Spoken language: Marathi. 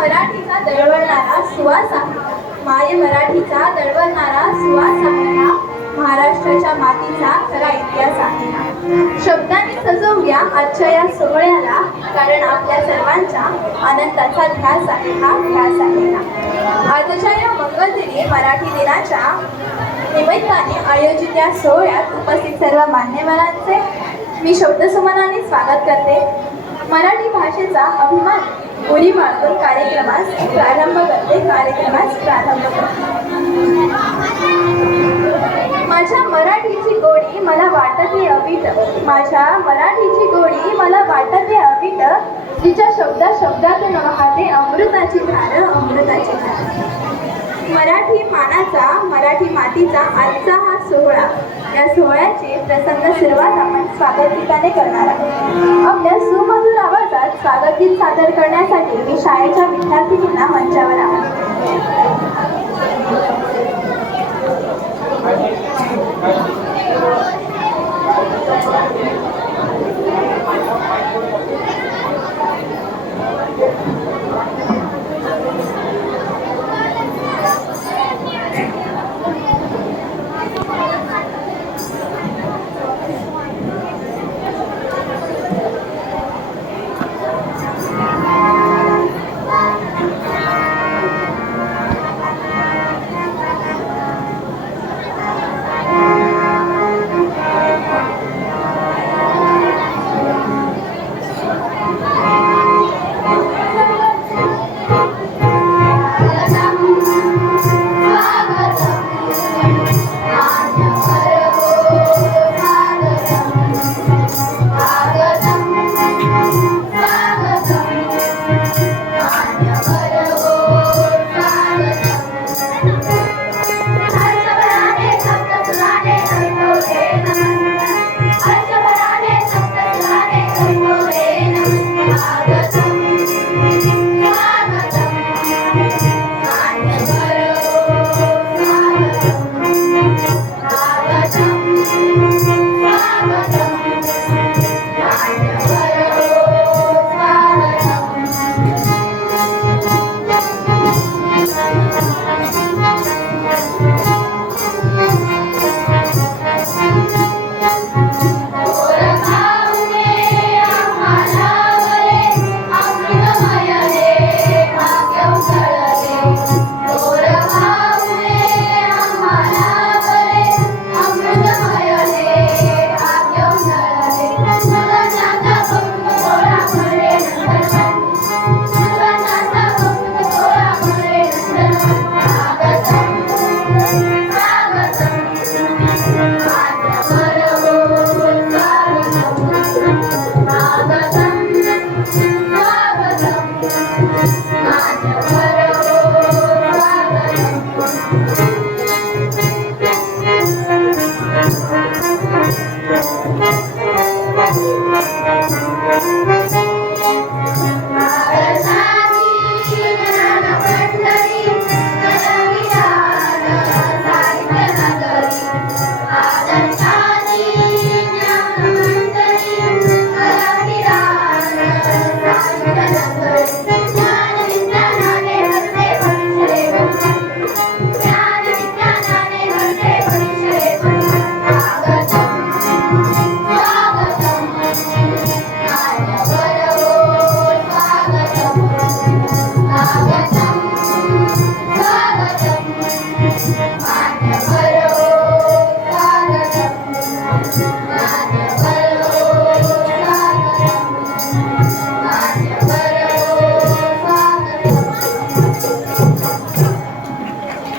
मराठीचा दळवळणारा सुवास आहे. माय मराठीचा दळवळणारा सुवास आहे हा महाराष्ट्राच्या मातीचा खरा इतिहास आहे ना. शब्दांनी सजवूया आजच्या या सोहळ्याला, कारण आपल्या सर्वांच्या आनंदाचा ध्यास आहे हा ध्यास आहे ना. आजच्या या मंगलदिनी मराठी दिनाच्या निमित्ताने आयोजित या सोहळ्यात उपस्थित सर्व मान्यवरांचे मी शब्दसुमनाने स्वागत करते. मराठी भाषेचा अभिमान उरी बाळगून कार्यक्रमास प्रारंभ करते. माझ्या मराठीची गोडी मला वाटते अवीट, माझ्या मराठीची गोडी मला वाटते अवीट, तिच्या शब्दातून वाहते अमृताची धार, अमृताची धार. मराठी मानाचा, मराठी मातीचा आजचा हा सोहळा, या सोहळ्याची प्रसन्न सुरुवात आपण स्वागत गीताने करणार आहोत. आपल्या सुमधुर आवाजात स्वागत गीत सादर करण्यासाठी मी शाळेच्या विद्यार्थिनींना मंचावर आवाहन.